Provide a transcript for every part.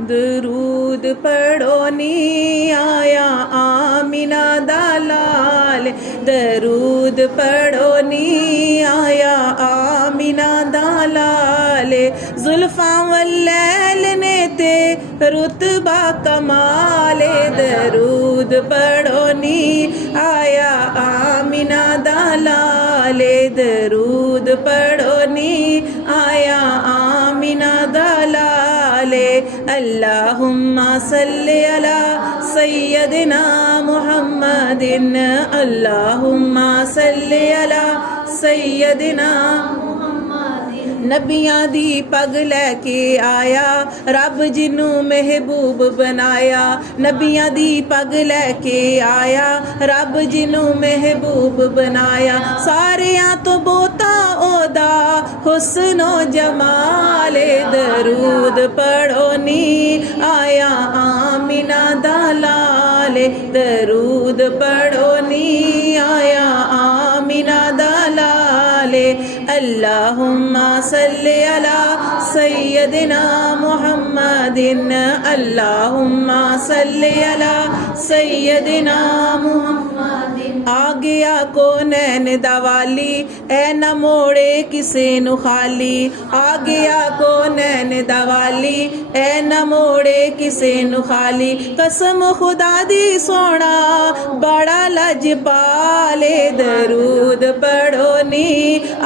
दरूद पढ़ो नी आया आमिना दा लाल, दरूद पढ़ो नी आया आमिना दा लाल। जुल्फां वल्लैल ने ते रुतबा कमाले, दरूद पढ़ो नी आया आमिना दा लाल, दरूद पढ़ो नी आया आमिना दा लाल। अल्लाहुम्मा सल्ली अला सय्यदिना मुहम्मदिन, अल्लाहुम्मा सल्ली अला सय्यदिना। नबियां दी पग लैके आया रब जिन्नू महबूब बनाया, नबियां दी पग लैके आया रब जिन्नू महबूब बनाया। सारियां तो बोता ओदा हुस्नो जमाले, दरूद पढ़ो नी आया आमिना दा लाल, दरूद पढ़ो नी आया आमिना दा लाल। अल्लाहुम्मा सल्ली अला सय्यदिना मुहम्मदिन, अल्लाहुम्मा सल्ली अला सय्यदिना मुहम्मदिन। आ गया कौनैन दा वाली ऐ न मोड़े किसे नू खाली, आ गया कौनैन दा वाली ऐ न मोड़े किसे नू खाली। कसम खुदा दी सोना बड़ा लजपाले, दरूद पढ़ो नी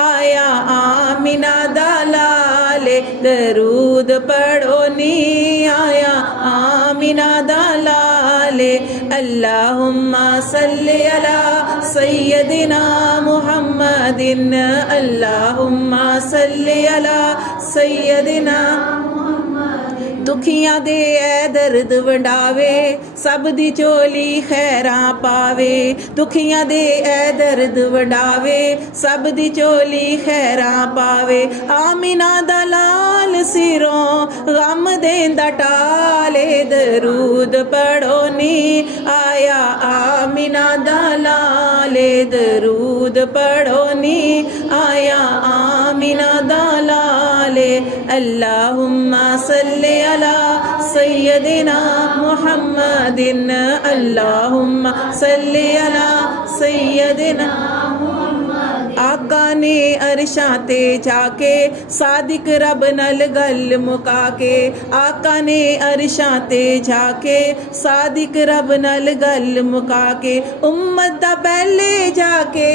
आया आमिना दा लाल, दरूद पढ़ो नी आया आमिना दा लाल। अल्लाहुम्मा सल्ली अला सय्यदिना मुहम्मदिन, अल्लाहुम्मा सल्ली अला सय्यदिना। दुखियां दे ऐ दर्द वंडावे सब दी चोली खैरां पावे, दुखियां दे ऐ दर्द वंडावे सब दी चोली खैरां पावे। आमिना दा लाल सिरों गम देंदा टाले, दरूद पढ़ो नी आया आमिना दा लाल, दरूद पढ़ो नी आया आमिना दा लाल। अल्लाहुम्मा सल्ली अला सय्यदिना मुहम्मदिन, अल्लाहुम्मा सल्ली अला सय्यदिना। आका ने अरशां ते जाके सादिक रब नल गल मुका के, आका ने अरशां ते जाके सादिक रब नल गल मुका के। उम्मत दा पहले जाके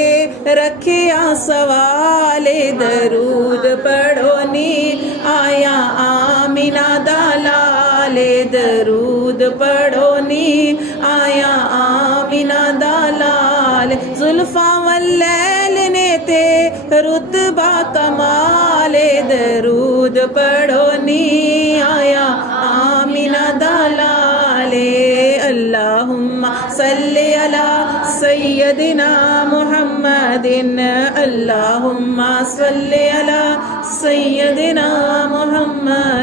रखेआ सवाले, दरूद पढ़ो नी आया आमिना दा लाल, दरूद पढ़ो नी आया आमिना दा लाल। जुल्फां वल्लैल ने ते रुतबा कमाले, दरूद पढ़ो नी आया आमिना दा लाल। अल्लाहुम्मा सल्ली अला सय्यदिना मुहम्मदिन, अल्लाहुम्मा सल्ली अला सय्यदिना मुहम्मद।